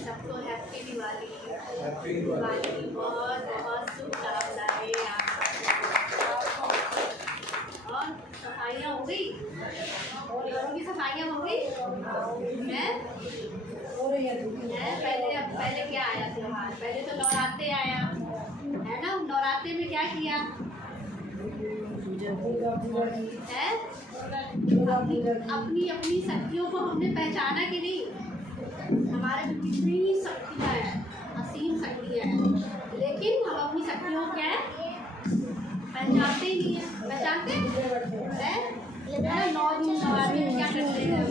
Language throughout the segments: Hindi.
सबको हैप्पी दिवाली, बहुत बहुत शुभकामनाएं। और सफाइयाँ हो गई, घरों की सफाइयाँ हो गई हैं? पहले क्या आया त्योहार? पहले तो नवरात्रे आया है ना। नवरात्रे में क्या किया है? अपनी अपनी शक्तियों को हमने पहचाना कि नहीं? हमारे में कितनी शक्तियाँ हैं, असीम शक्तियाँ हैं, लेकिन हम अपनी शक्तियों को क्या पहचानते ही नहीं है। पहचानते हैं 9 दिन नवरात्रि में क्या करते हैं?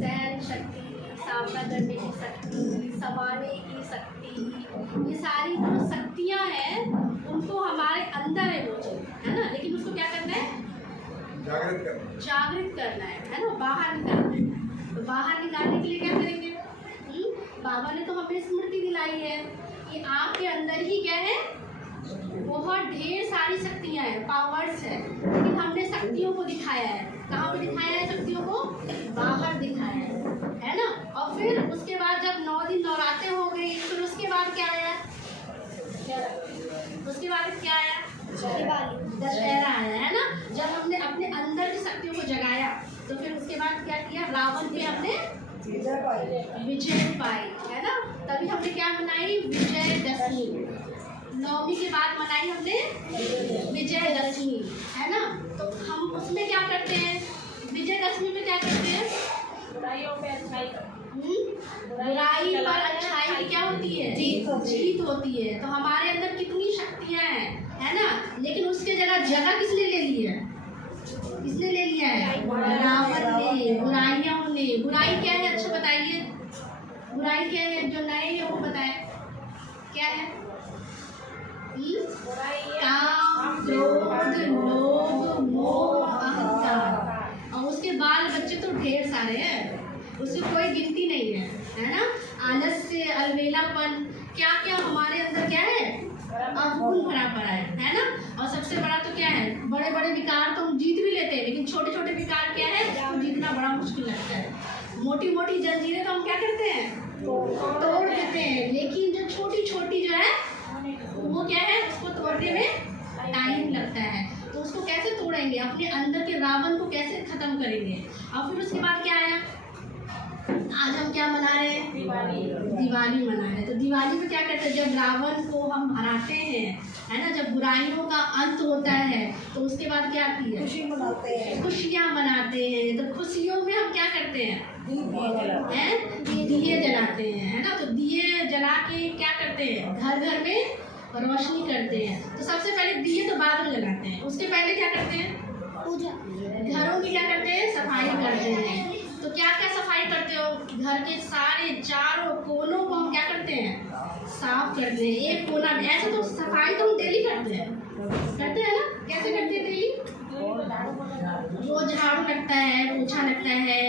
सहन शक्ति, सामना करने की शक्ति, संभालने की शक्ति, ये सारी जो शक्तियाँ हैं उनको हमारे अंदर है वो चीज़, है ना। लेकिन उसको क्या करना है? जागृत करना है ना, बाहर निकालना है। तो बाहर निकालने के लिए क्या करेंगे? बाबा ने तो हमें स्मृति दिलाई है कि आपके अंदर ही क्या है, बहुत ढेर सारी शक्तियाँ हैं, पावर्स है, लेकिन हमने शक्तियों को दिखाया है। कहाँ पे दिखाया है? शक्तियों को बाहर दिखाया है ना। और फिर उसके बाद जब 9 दिन नवरात्रे हो गई, फिर उसके बाद क्या आया? उसके बाद क्या आया? दशहरा आया, है ना। जब हमने अपने अंदर की शक्तियों को जगाया तो फिर उसके बाद क्या किया? रावण पे हमने विजय पाई, है ना। तभी हमने क्या मनाई? विजयदशमी। 9वीं के बाद मनाई हमने विजयदशमी, है ना। तो हम उसमें क्या करते हैं? विजयदशमी में क्या करते हैं? बुराइयों पे अच्छाई, बुराई पर अच्छाई क्या होती है? जीत होती है। तो हमारे अंदर कितनी शक्तियाँ हैं, है ना। लेकिन उसके जगह किसने ले ली है? किसने ले लिया है? रावण ने, बुराइयों ने। बुराई क्या है? अच्छा बताइए, बुराई क्या है? जो नए हैं वो बताए क्या है? काम, क्रोध, लोभ, मोह, अहंकार। और उसके बाल बच्चे तो ढेर सारे हैं, उसकी कोई गिनती नहीं है ना। आलस्य, अलबेलापन, क्या क्या हमारे अंदर क्या है? अवगुण भरा पड़ा है ना। और सबसे बड़ा तो क्या है? बड़े बड़े विकार तो हम जीत भी लेते हैं, लेकिन छोटे छोटे विकार क्या है? तो जीतना बड़ा मुश्किल लगता है। मोटी मोटी जंजीरें तो हम क्या करते हैं? तोड़ देते हैं, लेकिन जो छोटी छोटी जो है वो क्या है? उसको तोड़ने में टाइम लगता है। तो उसको कैसे तोड़ेंगे? अपने अंदर के रावण को कैसे खत्म करेंगे? और फिर उसके बाद क्या आया? आज हम क्या मना रहे हैं? दिवाली मना रहे हैं। तो दिवाली में क्या करते हैं? जब रावण को हम हराते हैं, है ना, जब बुराइयों का अंत होता है, तो उसके बाद क्या किया? खुशियाँ मनाते हैं। तो खुशियों में हम क्या करते हैं? दिए जलाते हैं, है ना। तो दिए जला के क्या करते हैं? घर घर में रोशनी करते हैं। तो सबसे पहले दिए तो बाद में जलाते हैं, उसके पहले क्या करते हैं? पूजा। घरों की क्या करते हैं? सफाई करते हैं। तो क्या क्या सफाई करते हो? घर के सारे चारों कोनों को हम क्या करते हैं? साफ करते हैं। एक कोना, ऐसे तो सफाई तो हम डेली करते हैं ना। कैसे करते हैं डेली? रोज झाड़ू लगता है, पोछा लगता है,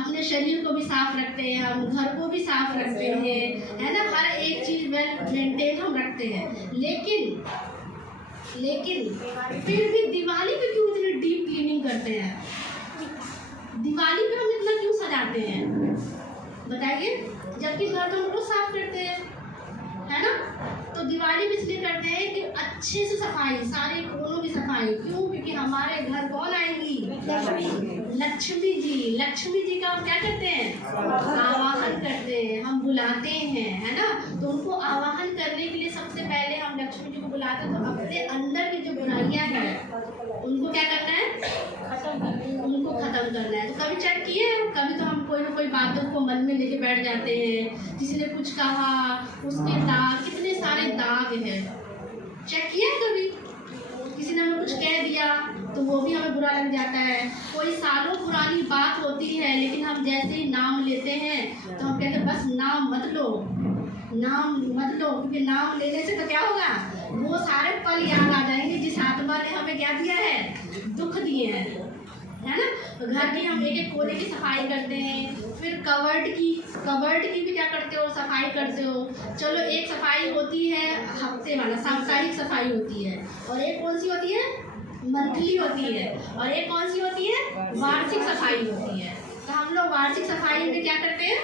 अपने शरीर को भी साफ रखते हैं, हम घर को भी साफ रखते हैं, है ना। हर एक चीज वेल मेंटेन हम रखते हैं। लेकिन फिर भी दिवाली पे क्यों इतनी डीप क्लीनिंग करते हैं? दिवाली पे हम इतना क्यों सजाते हैं बताइए? जबकि घर तो हम रोज साफ करते हैं, है ना। तो दिवाली भी इसलिए करते हैं कि अच्छे से सफाई, सारे कोनों की सफाई। क्यों? क्योंकि हमारे घर कौन आएंगी? लक्ष्मी जी। लक्ष्मी जी का हम क्या करते हैं? आवाहन करते हैं, हम बुलाते हैं, है ना। तो उनको आवाहन करने के लिए सबसे पहले हम लक्ष्मी जी को बुलाते हैं। तो अपने अंदर की जो बुराइयां हैं उनको क्या करना है? उनको खत्म करना है। तो कभी चेक किए? कभी तो हम कोई ना कोई बातों को मन में लेके बैठ जाते हैं। किसी ने कुछ कहा, उसके दाग, कितने सारे दाग हैं। चेक किया कभी? किसी ने हमें कुछ कह दिया तो वो भी हमें बुरा लग जाता है। कोई सालों पुरानी बात होती है, लेकिन हम जैसे ही नाम लेते हैं तो हम कहते हैं बस नाम मत लो, नाम मत लो, क्योंकि नाम लेने से तो क्या होगा, वो सारे पल याद आ जाएंगे जिस आत्मा ने हमें क्या दिया है, दुख दिए हैं, है ना। तो घर की हम एक एक कोने की सफाई करते हैं, फिर कवर्ड की भी क्या करते हो, सफाई करते हो। चलो एक सफाई होती है हफ्ते वाला, साप्ताहिक सफाई होती है, और एक कौन सी होती है, मंथली होती है, और एक कौन सी होती है, वार्षिक सफाई होती है। तो हम लोग वार्षिक सफाई में क्या करते हैं,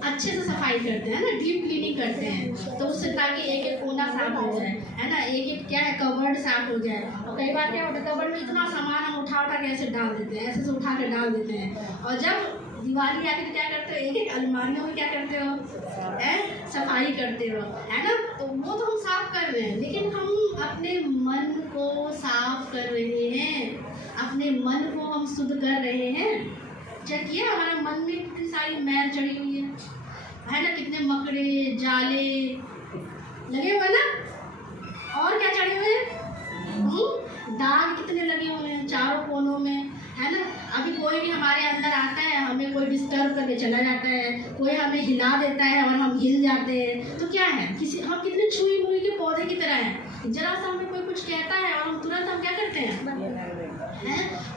अच्छे से सफाई करते हैं ना, डीप क्लीनिंग करते हैं, तो उससे ताकि एक एक कोना साफ हो जाए, है ना, एक एक क्या है कवर्ड साफ हो जाए। और कई बार क्या होता है, कवर्ड में इतना सामान हम उठा के ऐसे डाल देते हैं, ऐसे से उठा के डाल देते हैं, और जब दिवाली आके तो क्या करते हो, एक एक अलमारियों में क्या करते हो, सफाई करते हो, है ना। तो वो तो हम साफ कर रहे हैं, लेकिन हम अपने मन को साफ कर रहे हैं, अपने मन को हम शुद्ध कर रहे हैं। चेक किया हमारा मन में कितनी सारी मैल चढ़ी हुई है ना, कितने मकड़े जाले लगे हुए ना, और क्या चढ़े हुए हैं, दाग कितने लगे हुए हैं चारों कोनों में, है ना। अभी कोई भी हमारे अंदर आता है, हमें कोई डिस्टर्ब करके चला जाता है, कोई हमें हिला देता है और हम हिल जाते हैं, तो क्या है, किसी हम कितने छुई मुई के पौधे की तरह हैं, जरा सा हमें कोई कुछ कहता है और हम तुरंत हम क्या करते हैं,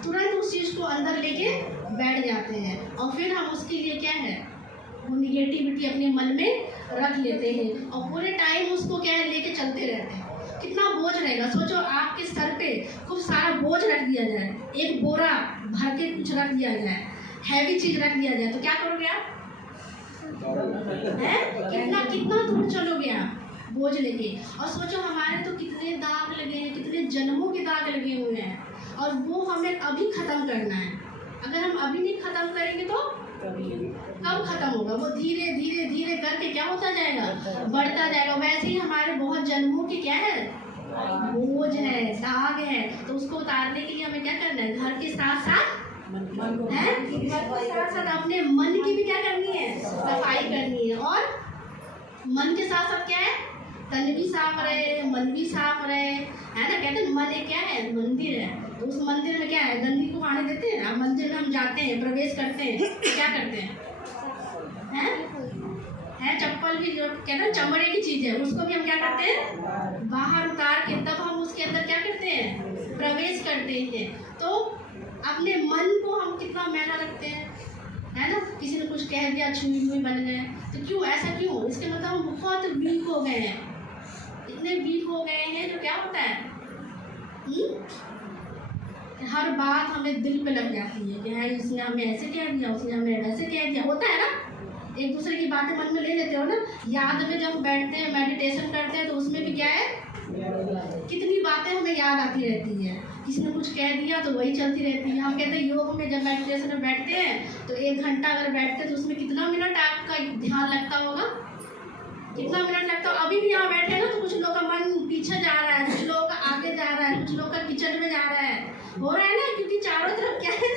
तुरंत उस चीज़ को अंदर लेके बैठ जाते हैं, और फिर हम उसके लिए क्या है, वो निगेटिविटी अपने मन में रख लेते हैं, और पूरे टाइम उसको क्या है लेके चलते रहते हैं। कितना बोझ रहेगा, सोचो आपके सर पे खूब सारा बोझ रख दिया जाए, एक बोरा भर के कुछ रख दिया जाए, हैवी चीज रख दिया जाए, तो क्या करोगे आप, कितना कितना दूर चलोगे आप बोझ लेके। और सोचो हमारे तो कितने दाग लगे हैं, कितने जन्मों के दाग लगे हुए हैं, और वो हमें अभी खत्म करना है। अगर हम अभी नहीं खत्म करेंगे तो कब खत्म होगा, वो धीरे धीरे धीरे करके क्या होता जाएगा, बढ़ता जाएगा। वैसे ही हमारे बहुत जन्मों के क्या है, बोझ है, दाग है, तो उसको उतारने के लिए हमें क्या करना है, घर के साथ साथ अपने मन की भी क्या करनी है, सफाई करनी है। और मन के साथ साथ क्या है, तन भी साफ रहे, मन भी साफ रहे, है ना। कहते हैं मन एक क्या है, मंदिर है, तो उस मंदिर में क्या है, गंदगी को आने देते हैं। अब मंदिर में हम जाते हैं, प्रवेश करते हैं, तो क्या करते हैं, है चप्पल भी जो कहते हैं चमड़े की चीज है, उसको भी हम क्या करते हैं, बाहर उतार के तब हम उसके अंदर क्या करते हैं, प्रवेश करते हैं। तो अपने मन को हम कितना मैला रखते हैं, है ना। किसी ने कुछ कह दिया, छुई हुई बन गए, तो क्यों ऐसा क्यों, इसके मतलब हम बहुत वीक हो गए हैं, इतने वीक हो गए हैं, जो क्या होता है, हर बात हमें दिल पे लग जाती है कि है उसने हमें ऐसे कह दिया, उसने हमें वैसे कह दिया, होता है ना। एक दूसरे की बातें मन में ले लेते हो ना। याद में जब बैठते हैं, मेडिटेशन करते हैं, तो उसमें भी क्या है, कितनी बातें हमें याद आती रहती है। किसी ने कुछ कह दिया तो वही चलती रहती है। हम कहते हैं योग में जब मेडिटेशन में बैठते हैं तो 1 घंटा अगर बैठते हैं तो उसमें कितना मिनट आपका ध्यान लगता होगा, कितना मिनट लगता है। अभी भी यहाँ बैठे हैं ना, तो कुछ लोग का मन पीछे जा रहा है, कुछ लोगों का आगे जा रहा है, कुछ लोग का किचन में जा रहा है, हो रहा है ना, क्योंकि चारों तरफ क्या है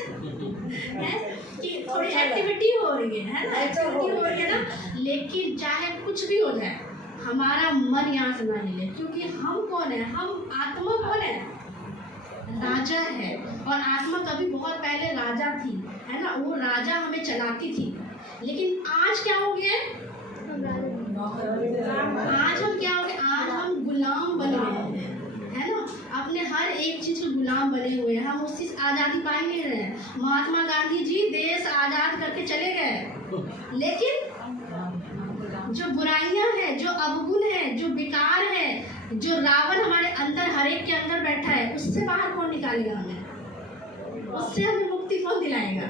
कि थोड़ी एक्टिविटी हो रही है ना, एक्टिविटी हो रही है ना। लेकिन चाहे कुछ भी हो जाए, हमारा मन यहाँ से ना हिले, क्योंकि हम कौन है, हम आत्मा कौन है, राजा है। और आत्मा कभी बहुत पहले राजा थी, है ना, वो राजा हमें चलाती थी। लेकिन आज क्या हो गया, आज हम क्या हो गए, आज हम गुलाम बन गए हैं, है ना। अपने हर एक चीज के गुलाम बने हुए हैं, हम उस चीज आज़ादी पा ही नहीं रहे। महात्मा गांधी जी देश आज़ाद करके चले गए, लेकिन जो बुराइयां हैं, जो अवगुण है, जो बेकार है, जो रावण हमारे अंदर हर एक के अंदर बैठा है, उससे बाहर कौन निकालेगा हमें, उससे हमें मुक्ति कौन दिलाएगा,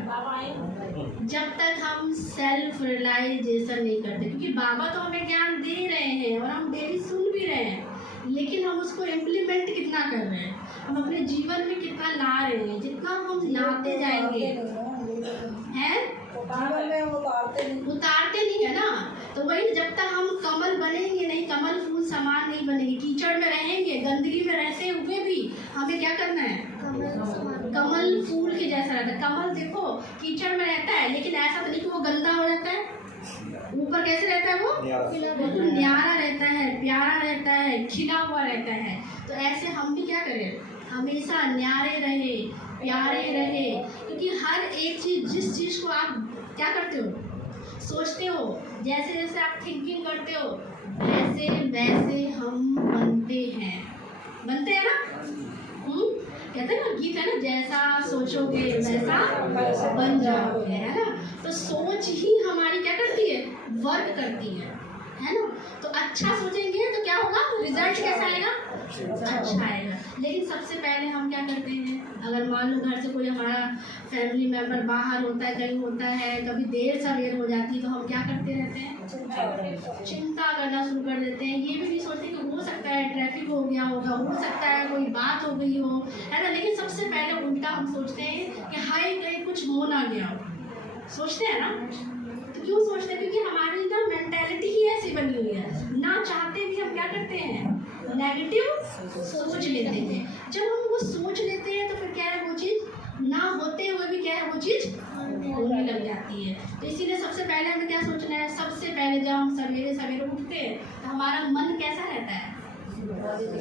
जब तक हम सेल्फ रियलाइजेशन नहीं करते। क्योंकि बाबा तो हमें ज्ञान दे रहे हैं और हम डेली सुन भी रहे हैं, लेकिन हम उसको इम्प्लीमेंट कितना कर रहे हैं, हम अपने जीवन में कितना ला रहे हैं। जितना हम लाते जाएंगे हैं, उतारते नहीं है ना। तो वही, जब तक हम कमल बनेंगे नहीं, कमल फूल समान नहीं बनेंगे, कीचड़ में रहेंगे, गंदगी में रहते हुए भी हमें क्या करना है, कमल फूल के जैसा रहता है। कमल देखो कीचड़ में रहता है, लेकिन ऐसा तो नहीं कि वो गंदा हो जाता है, ऊपर कैसे रहता है, वो बिल्कुल न्यारा रहता है, प्यारा रहता है, खिला हुआ रहता है। तो ऐसे हम भी क्या करें, हमेशा न्यारे रहे, प्यारे रहे। क्योंकि हर एक चीज, जिस चीज को आप क्या करते हो, सोचते हो, जैसे जैसे आप थिंकिंग करते हो, वैसे वैसे हम बनते हैं ना। कहते हैं ना, गीत है ना, जैसा सोचोगे वैसा बन जाओगे, है ना। तो सोच ही हमारी क्या करती है, वर्क करती है ना। तो अच्छा सोचेंगे तो क्या होगा, रिजल्ट कैसा आएगा, अच्छा आएगा। लेकिन सबसे पहले हम क्या करते हैं, अगर मान लो घर से कोई हमारा फैमिली मेम्बर बाहर होता है, कहीं होता है, कभी देर सवेर हो जाती है, तो हम क्या करते रहते हैं, चिंता करना शुरू कर देते हैं। ये भी नहीं सोचते कि हो सकता है ट्रैफिक हो गया होगा, हो सकता है कोई बात हो गई हो, है ना। लेकिन सबसे पहले उल्टा हम सोचते हैं कि हाय कहीं कुछ हो ना गया हो, सोचते हैं ना। तो क्यों सोचते हैं, क्योंकि हमारी ना मेंटालिटी ही ऐसी बनी हुई है, ना चाहते भी हम क्या करते हैं, नेगेटिव सोच लेते हैं। जब हम वो सोच लेते हैं तो फिर क्या है, वो चीज़ ना होते हुए भी क्या है, वो चीज़ होने लग जाती है। तो इसीलिए सबसे पहले हमें क्या सोचना है, सबसे पहले जब हम सवेरे सवेरे उठते हैं तो हमारा मन कैसा रहता है,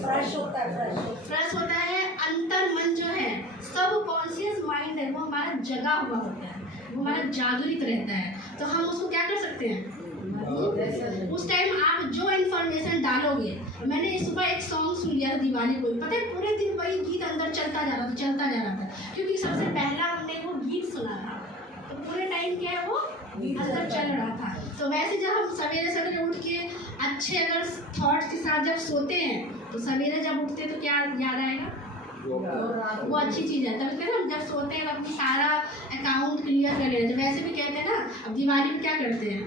फ्रेश होता है। अंतर मन जो है, सब कॉन्शियस माइंड है, वो हमारा जगा हुआ होता है, वो हमारा जागृत रहता है। तो हम उसको क्या कर सकते हैं, उस टाइम आप जो इन्फॉर्मेशन डालोगे। मैंने सुबह एक सॉन्ग सुन लिया दिवाली को, पता है पूरे दिन वही गीत अंदर चलता जा रहा था, क्योंकि सबसे पहला हमने वो गीत सुना था, तो पूरे टाइम क्या है वो अंदर चल रहा था। तो वैसे जब हम सवेरे सवेरे उठ के अच्छे अगर थॉट्स के साथ जब सोते हैं, तो सवेरे जब उठते तो क्या याद आएगा, वो अच्छी चीज़ है। तभी कहते हैं जब सोते हैं अपनी सारा अकाउंट क्लियर कर लेते हैं। वैसे भी कहते हैं ना, अब दिवाली में क्या करते हैं,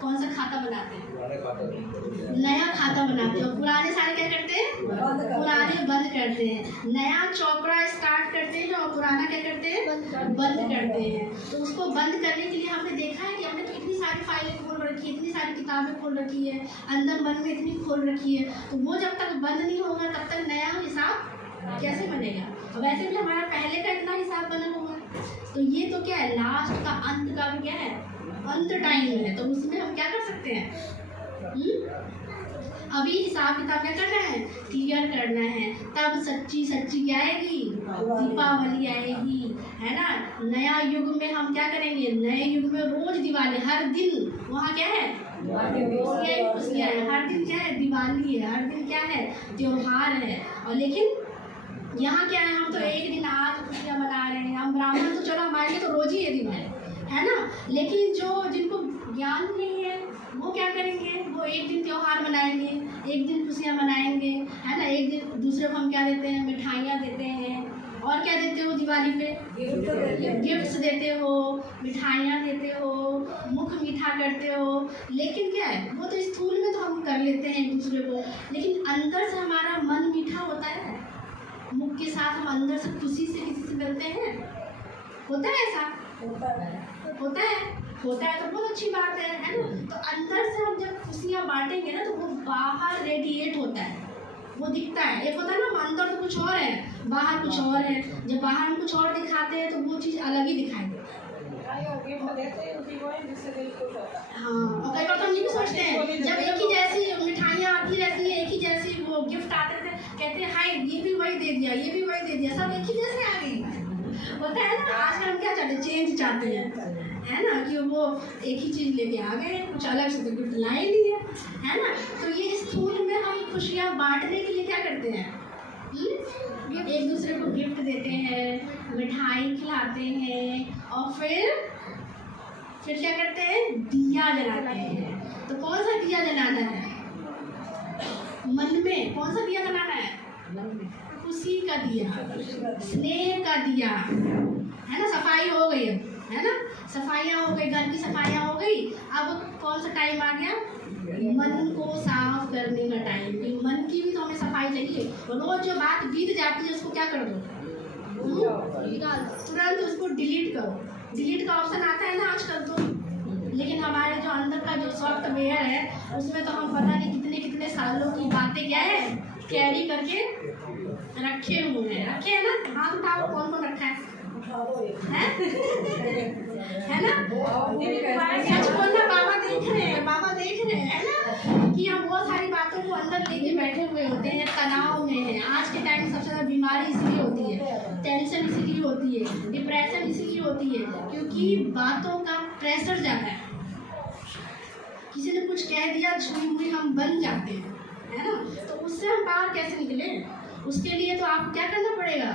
कौन सा खाता बनाते हैं, नया खाता बनाते हैं। पुराने सारे क्या करते हैं, पुराने बंद करते हैं, नया चौपड़ा स्टार्ट करते हैं और पुराना क्या करते हैं, बंद करते हैं। तो उसको बंद करने के लिए हमने देखा है कि हमने तो इतनी सारी फाइलें खोल रखी है, इतनी सारी किताबें खोल रखी है, अंदर मन में इतनी खोल रखी है। तो वो जब तक बंद नहीं होगा तब तक नया हिसाब कैसे बनेगा। और वैसे भी हमारा पहले का इतना हिसाब बना हुआ है। तो ये तो क्या है, लास्ट का अंत का भी क्या है, अंत टाइम है। तो उसमें हम क्या कर सकते हैं, अभी हिसाब किताब क्या करना है, क्लियर करना है। तब सच्ची क्या आएगी, दीपावली आएगी, है ना। नया युग में हम क्या करेंगे, नए युग में रोज दिवाली, हर दिन वहाँ क्या है, खुशियाँ है, हर दिन क्या है, दिवाली है, हर दिन क्या है, त्योहार है। और लेकिन यहाँ क्या है, हम तो एक दिन आज खुशियाँ मना रहे हैं। हम ब्राह्मण तो चलो हमारे लिए तो रोज ही है दिवाली, है ना। लेकिन जो जिनको ज्ञान नहीं है वो क्या करेंगे, वो एक दिन त्योहार मनाएंगे, एक दिन खुशियाँ मनाएंगे, है ना। एक दिन दूसरे को हम क्या देते हैं, मिठाइयाँ देते हैं। और क्या देते हो दिवाली पे, गिफ्ट्स देते हो, मिठाइयाँ देते हो, मुख मीठा करते हो। लेकिन क्या है, वो तो स्थूल में तो हम कर लेते हैं एक दूसरे को, लेकिन अंदर से हमारा मन मीठा होता है। मुख के साथ हम अंदर से खुशी से किसी से मिलते हैं, होता है ऐसा, होता है तो बहुत अच्छी बात है ना। तो अंदर से हम जब खुशियाँ बांटेंगे ना, तो वो बाहर रेडिएट होता है, वो दिखता है। एक होता है ना, अंदर तो कुछ और है, बाहर कुछ और है। जब बाहर हम कुछ और दिखाते हैं तो वो चीज़ अलग ही दिखाई देती है। हाँ, और कई बार तो हम ये भी सोचते हैं, जब एक ही जैसी मिठाइयाँ आती रहती है, एक ही जैसी वो गिफ्ट आते थे, कहते हैं हाय ये भी वही दे दिया, ये भी वही दे दिया, सब एक ही जैसे आ गई। होता है ना, आजकल हम क्या चाहते हैं, चेंज चाहते हैं, है ना, कि वो एक ही चीज़ लेके आ गए, कुछ अलग से तो गिफ्ट लाए नहीं है ना। तो ये स्थूल में हम खुशियाँ बांटने के लिए क्या करते हैं, एक दूसरे को गिफ्ट देते हैं, मिठाई खिलाते हैं, और फिर क्या करते हैं, दिया जलाते हैं। तो कौन सा दिया जलाना है, मन में कौन सा दिया जलाना है, खुशी का दिया, स्नेह का दिया, है ना। सफाई हो गई है ना, सफाइयाँ हो गई, घर की सफाइयाँ हो गई। अब कौन सा टाइम आ गया, मन को साफ करने का टाइम। मन की भी तो हमें सफाई चाहिए। रोज जो बात बीत जाती है उसको क्या कर दो, तुरंत उसको डिलीट करो। डिलीट का ऑप्शन आता है ना आजकल तो, लेकिन हमारे जो अंदर का जो सॉफ्टवेयर है उसमें तो हम पता नहीं कितने सालों की बातें क्या है कैरी करके रखे हुए हैं, रखे हैं ना। हाथ उठाओ, कौन रखा है ना। सच बोलना, बाबा देख रहे हैं ना, कि हम बहुत सारी बातों को अंदर लेके बैठे हुए होते हैं, तनाव में है। आज के टाइम में सबसे ज़्यादा बीमारी इसलिए होती है, टेंशन इसीलिए होती है, डिप्रेशन इसीलिए होती है, क्योंकि बातों का प्रेशर ज़्यादा है। किसी ने कुछ कह दिया छुई हुई हम बन जाते हैं, है ना। तो उससे हम बाहर कैसे निकले? उसके लिए तो आपको क्या करना पड़ेगा?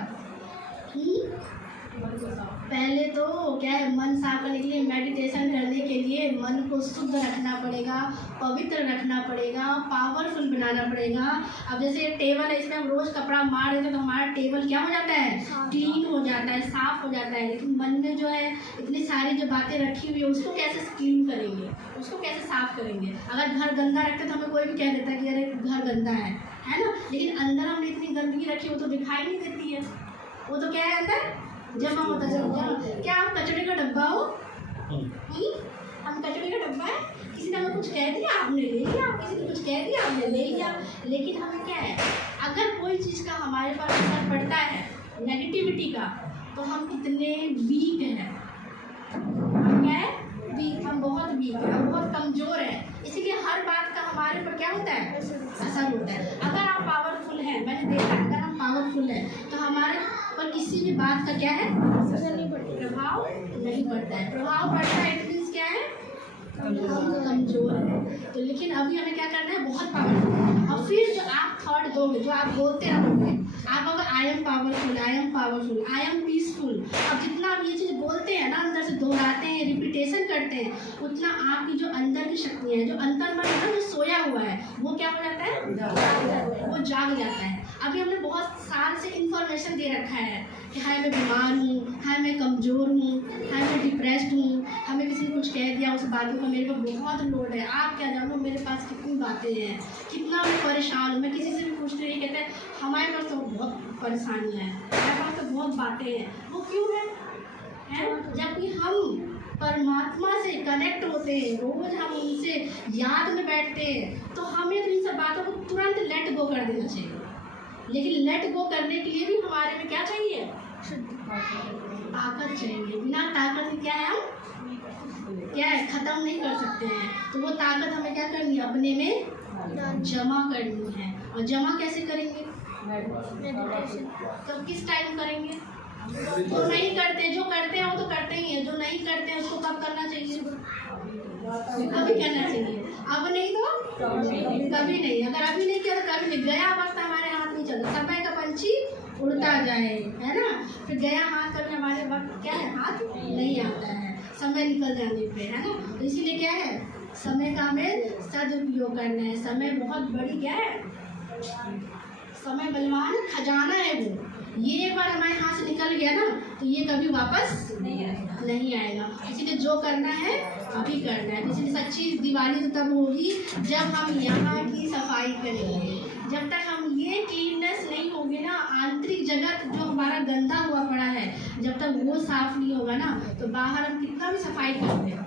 पहले तो क्या है, मन साफ करने के लिए, मेडिटेशन करने के लिए मन को शुद्ध रखना पड़ेगा, पवित्र रखना पड़ेगा, पावरफुल बनाना पड़ेगा। अब जैसे ये टेबल है, इसमें हम रोज कपड़ा मार देते हैं तो हमारा टेबल क्या हो जाता है? क्लीन हो जाता है, साफ हो जाता है। लेकिन मन में जो है इतनी सारी जो बातें रखी हुई है उसको कैसे क्लीन करेंगे, उसको कैसे साफ करेंगे? अगर घर गंदा रखते तो हमें कोई भी कह देता है कि अरे घर गंदा है ना। लेकिन अंदर हमने इतनी गंदगी रखी, वो तो दिखाई नहीं देती है, वो तो क्या है अंदर जमा होता है। क्या आप कचड़े का डब्बा हो? हम कचड़े का डब्बा है। किसी ने हमें कुछ कह दिया आपने ले लिया, किसी ने कुछ कह दिया आपने ले लिया। लेकिन हमें क्या है, अगर कोई चीज़ का हमारे पास असर पड़ता है नेगेटिविटी का, तो हम कितने वीक हैं। हम क्या है? वीक। हम बहुत वीक हैं, हम बहुत कमज़ोर हैं। इसीलिए हर बात का हमारे पर क्या होता है? असर होता है। अगर आप पावरफुल हैं, मैंने देखा अगर हम पावरफुल हैं तो हमारे पर किसी भी बात का क्या है? प्रभाव नहीं पड़ता है। प्रभाव पड़ता है इट मीन्स क्या है? हम कमजोर हैं। तो लेकिन अभी हमें क्या करना है? बहुत पावरफुल। और फिर जो आप थॉट दोगे, जो आप बोलते रहोगे, आप अगर I am powerful, I am powerful, I am peaceful, अब जितना आप ये चीज़ बोलते हैं ना, अंदर से दोहराते हैं, रिपीटेशन करते हैं, उतना आपकी जो अंदर की शक्तियाँ हैं, जो अंतर्मन है ना, जो सोया हुआ है, वो क्या हो जाता है? वो जाग जाता है। अभी हमने बहुत साल से इन्फॉर्मेशन दे रखा है कि हाय मैं बीमार हूँ, हाय मैं कमज़ोर हूँ, हाय मैं डिप्रेस्ड हूँ, हमें किसी ने कुछ कह दिया, उस बातों का मेरे पर बहुत लोड है। आप क्या जानो मेरे पास कितनी बातें हैं, कितना मैं परेशान हूँ। मैं किसी से भी पूछती हूँ, ये कहते हैं हमारे पास तो बहुत परेशानियाँ हैं, हमारे पास तो बहुत बातें हैं। वो क्यों है? जबकि हम परमात्मा से कनेक्ट होते हैं, रोज हम उनसे याद में बैठते हैं, तो हमें तो इन सब बातों को तुरंत लेट गो कर देना चाहिए। लेकिन लेट गो करने के लिए भी हमारे में क्या चाहिए? ताकत चाहिए। बिना ताकत के क्या है, हम क्या है? खत्म नहीं कर सकते हैं। तो वो ताकत हमें क्या करनी है? अपने में जमा करनी है। और जमा कैसे करेंगे? कब, किस टाइम करेंगे? जो नहीं करते, जो करते हैं वो तो करते ही हैं, जो नहीं करते हैं उसको कब करना चाहिए? अभी करना चाहिए। अब नहीं तो कभी नहीं। अगर अभी नहीं किया तो कभी नहीं। गया वक्त हमारे हाथ नहीं चलता। समय का पंछी उड़ता जाए, है ना। फिर गया हाथ कभी हमारे वक्त क्या है? हाथ नहीं आता है समय निकल जाने पे, है ना। तो इसीलिए क्या है? समय का हमें सदुपयोग करना है। समय बहुत बड़ी क्या है? समय बलवान खजाना है। वो ये एक बार हमारे हाथ से निकल गया ना, तो ये कभी वापस नहीं आएगा। इसीलिए जो करना है अभी करना है। इसलिए सच्ची दिवाली तो तब होगी जब हम यहाँ की सफाई करेंगे। जब तक हम ये क्लीननेस नहीं होगी ना, आंतरिक जगत जो हमारा गंदा हुआ पड़ा है, जब तक वो साफ नहीं होगा ना, तो बाहर हम कितना भी सफाई कर लें,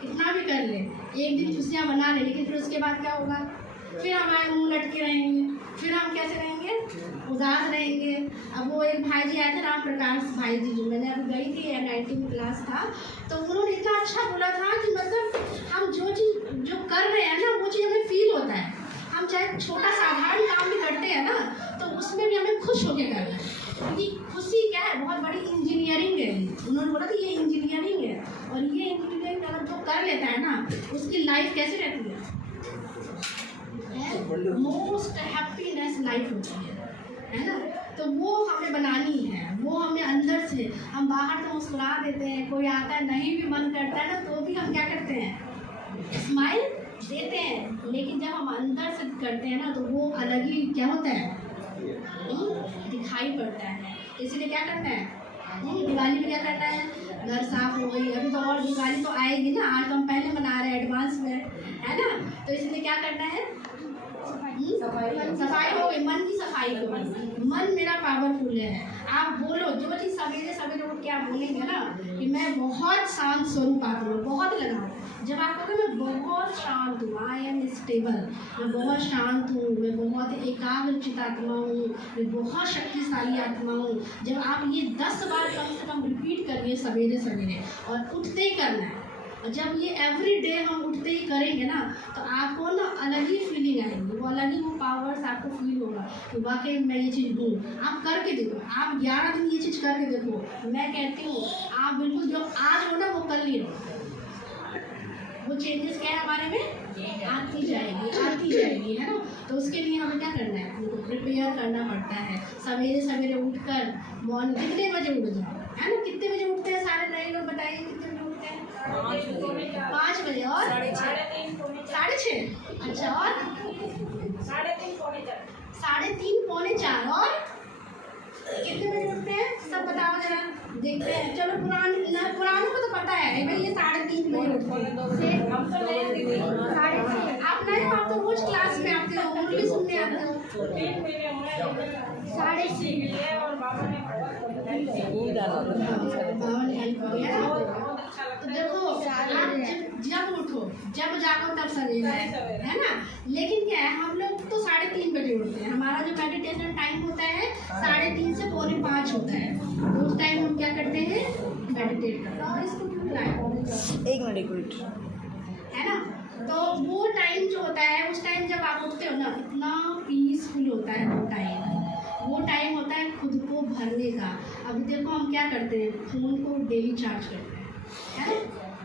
कितना भी कर लें, एक दिन खुशियाँ मना लें, लेकिन फिर उसके बाद क्या होगा? फिर हमारे मुंह लटके रहेंगे, फिर हम कैसे रहेंगे? उदास रहेंगे। अब वो एक भाई जी आए थे, राम प्रकाश भाई जी, जो मैंने अभी गई थी, 19वीं क्लास था, तो उन्होंने इतना अच्छा बोला था कि मतलब हम जो चीज़ जो कर रहे हैं ना, वो चीज़ हमें फील होता है। हम चाहे छोटा साधारण काम भी करते हैं ना, तो उसमें भी हमें खुश होकर करना है, क्योंकि खुशी क्या है? बहुत बड़ी इंजीनियरिंग है। उन्होंने बोला कि ये इंजीनियरिंग है, और ये इंजीनियरिंग अगर जो कर लेता है ना, उसकी लाइफ कैसे रहती है? मोस्ट हैप्पीनेस लाइफ होती है ना। तो वो हमें बनानी है, वो हमें अंदर से। हम बाहर तो मुस्कुरा देते हैं, कोई आता है नहीं भी मन करता है ना, तो भी हम क्या करते हैं? स्माइल देते हैं। लेकिन जब हम अंदर से करते हैं ना, तो वो अलग ही क्या होता है? दिखाई पड़ता है। इसलिए क्या करना है? दिवाली में क्या करना है? घर साफ हो गई, अभी तो और दिवाली तो आएगी ना, आज तो हम पहले मना रहे हैं एडवांस में, है ना। तो इसलिए क्या करना है? सफाई हो गई, मन की सफाई हो गई। मन मेरा पावरफुल है। आप बोलो जो चीज़ सवेरे सवेरे उठ के आप बोलेंगे ना कि मैं बहुत शांत स्वरूप आत्मा हूँ, बहुत लगा। जब आप कहोगे मैं बहुत शांत हूँ, आई एम स्टेबल, मैं बहुत शांत हूँ, मैं बहुत एकाग्रचित आत्मा हूँ, मैं बहुत शक्तिशाली आत्मा हूँ, जब आप ये 10 बार कम से कम रिपीट करिए सवेरे सवेरे, और उठते ही करना है। और जब ये एवरी डे हम उठते ही करेंगे ना, तो आपको ना अलग ही फीलिंग आएगी, वो अलग ही वो पावर्स आपको फील होगा कि वाकई मैं ये चीज़ हूँ। आप करके देखो, आप 11 दिन ये चीज़ करके देखो। मैं कहती हूँ आप बिल्कुल जो आज हो ना, वो कल ही हो। वो चेंजेस क्या है हमारे में आती जाएगी, है ना। तो उसके लिए हमें क्या करना है, उनको प्रिपेयर करना पड़ता है। सवेरे सवेरे उठकर मॉर्निंग कितने बजे उठ जाओ, है ना। कितने बजे उठते हैं सारे नए लोग, बताइए कितने बजे उठते हैं? 5 बजे और 6:30। अच्छा, और 3:30 पौने 4 और कितने बजे उठते हैं सब बताओ जरा, देखते हैं। चलो पुरानों को तो पता है भाई, ये 3:30 बजे उठते हैं। आप नए हो, आप तो रोज क्लास में आते हो, मुरली सुनने आते हो। 6:30 तो देखो, आप जब उठो जब जागो तब सवेरा है ना। लेकिन क्या है, हम लोग तो 3:30 बजे उठते हैं। हमारा जो मेडिटेशन टाइम होता है 3:30 से 4:45 होता है। तो उस टाइम हम क्या करते हैं, मेडिटेट करते हैं। और इसको क्यों बुलाएं, एक मिनट, है ना। तो वो टाइम जो होता है, उस टाइम जब आप उठते हो ना, इतना पीसफुल होता है वो टाइम होता है खुद को भरने का। अभी देखो हम क्या करते हैं, फ़ोन को डेली चार्ज करते हैं, है ना।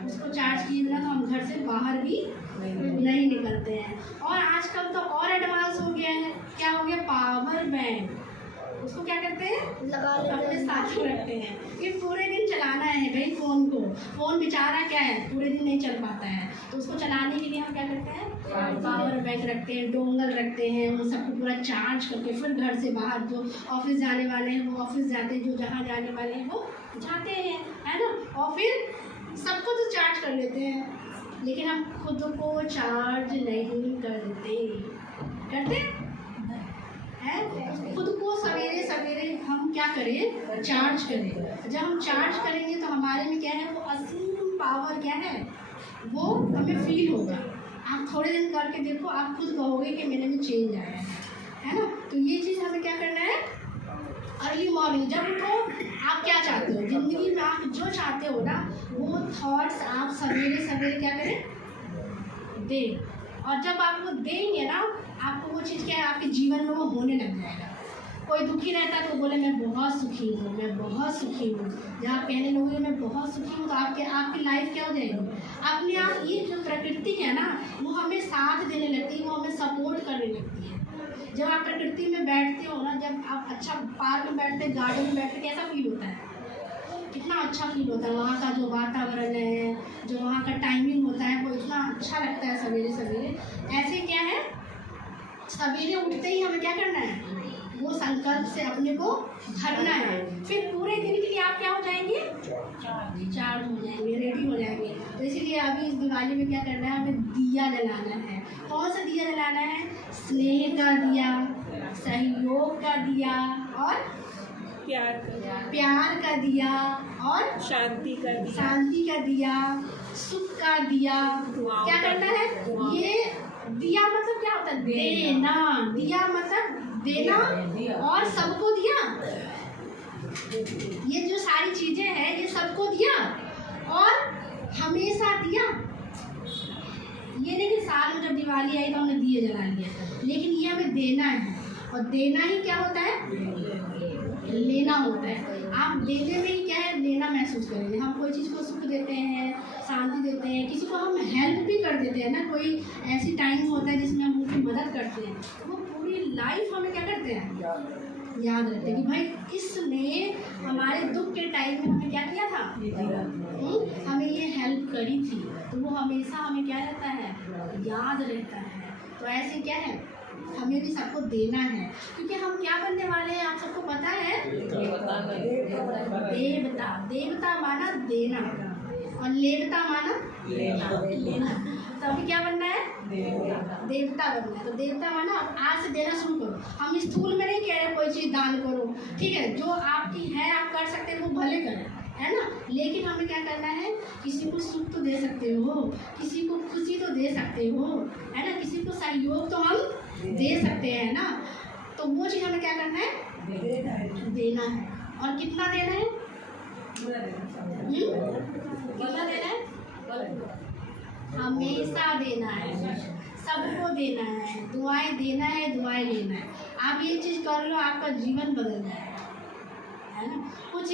उसको चार्ज किए बिना तो हम घर से बाहर भी नहीं निकलते हैं। और आजकल तो और एडवांस हो गया है, क्या हो गया, पावर बैंक। उसको क्या करते हैं, अपने साथ में रखते हैं। ये पूरे दिन चलाना है भाई फ़ोन को। फ़ोन बेचारा क्या है, पूरे दिन नहीं चल पाता है। तो उसको चलाने के लिए हम क्या करते हैं, पावर बैंक रखते हैं, डोंगल रखते हैं। उन सबको पूरा चार्ज करके फिर घर से बाहर जो ऑफिस जाने वाले हैं वो ऑफिस जाते हैं, जो जहाँ जाने वाले हैं वो जाते हैं, है ना। और फिर सबको तो चार्ज कर लेते हैं, लेकिन हम खुद को चार्ज नहीं करते हैं। खुद को सवेरे सवेरे हम क्या करें, चार्ज करें। जब हम चार्ज करेंगे तो हमारे में क्या है, वो असीम पावर क्या है, वो हमें फील होगा। आप थोड़े दिन करके देखो, आप खुद कहोगे कि मेरे में चेंज आया है ना। तो ये चीज़ हमें क्या करना है, अर्ली मॉर्निंग जब उठो, आप क्या चाहते हो ज़िंदगी में, आप जो चाहते हो ना, वो थॉट्स आप सवेरे सवेरे क्या करें, दें। और जब आप वो देंगे ना, आपको वो चीज़ क्या है, आपके जीवन में वो होने लग जाएगा। कोई दुखी रहता है तो बोले मैं बहुत सुखी हूँ, मैं बहुत सुखी हूँ। जब आप कहने लगोगे मैं बहुत सुखी हूँ, तो आपकी लाइफ क्या हो जाएगी, अपने आप। ये जो प्रकृति है ना, वो हमें साथ देने लगती है, वो हमें सपोर्ट करने लगती है। जब आप प्रकृति में बैठते हो ना, जब आप अच्छा पार्क में बैठते हैं, गार्डन में बैठते, कैसा फील होता है, कितना अच्छा फील होता है। वहाँ का जो वातावरण है, जो वहाँ का टाइमिंग होता है, वो इतना अच्छा लगता है सवेरे सवेरे। ऐसे क्या है, सवेरे उठते ही हमें क्या करना है, वो संकल्प से अपने को भरना है। फिर पूरे दिन के लिए आप क्या हो जाएंगे, चार्ज हो जाएंगे, रेडी हो जाएंगे। तो इसीलिए अभी इस दिवाली में क्या करना है, हमें दिया जलाना है। कौन सा दिया जलाना है, स्नेह का दिया, सहयोग का दिया, और प्यार का दिया, और शांति का दिया, सुख का दिया। क्या करना है, ये दिया मतलब क्या होता है, देना। दिया मतलब देना, और सबको दिया। ये जो सारी चीजें हैं, ये सबको दिया और हमेशा दिया। ये नहीं कि साल में जब दिवाली आई तो हमने दिए जला लिया, लेकिन ये हमें देना है। और देना ही क्या होता है, लेना होता है। आप देने में ही क्या है, लेना महसूस करेंगे। हम कोई चीज़ को सुख देते हैं, शांति देते हैं, किसी को हम हेल्प भी कर देते हैं ना। कोई ऐसी टाइम होता है जिसमें हम उनकी मदद करते हैं, वो पूरी लाइफ हमें क्या करते हैं, याद रखते हैं कि भाई इसने हमारे दुख के टाइम में हमें क्या किया था, हमें ये हेल्प करी थी। तो वो हमेशा हमें क्या रहता है, याद रहता है। तो ऐसे क्या है, हमें भी सबको देना है, क्योंकि हम क्या बनने वाले हैं, आप सबको पता है, देवता। देवता माना देना, और लेवता माना लेना। तो अभी क्या बनना है, देवता बनना है। तो देवता माना आज से देना शुरू करो। हम स्थूल में नहीं कह रहे कोई चीज़ दान करो, ठीक है, जो आपकी है आप कर सकते हैं वो भले करें, है ना। लेकिन हमें क्या करना है, किसी को सुख तो दे सकते हो, किसी को खुशी तो दे सकते हो, है ना, किसी को सहयोग तो हम दे सकते हैं ना। तो वो चीज़ हमें क्या करना है, देना है। और कितना देना है, कितना देना है, हमेशा देना है, सबको देना है, दुआएं देना है, दुआएं लेना है। आप ये चीज़ कर लो, आपका जीवन बदल जाएगा, है ना। कुछ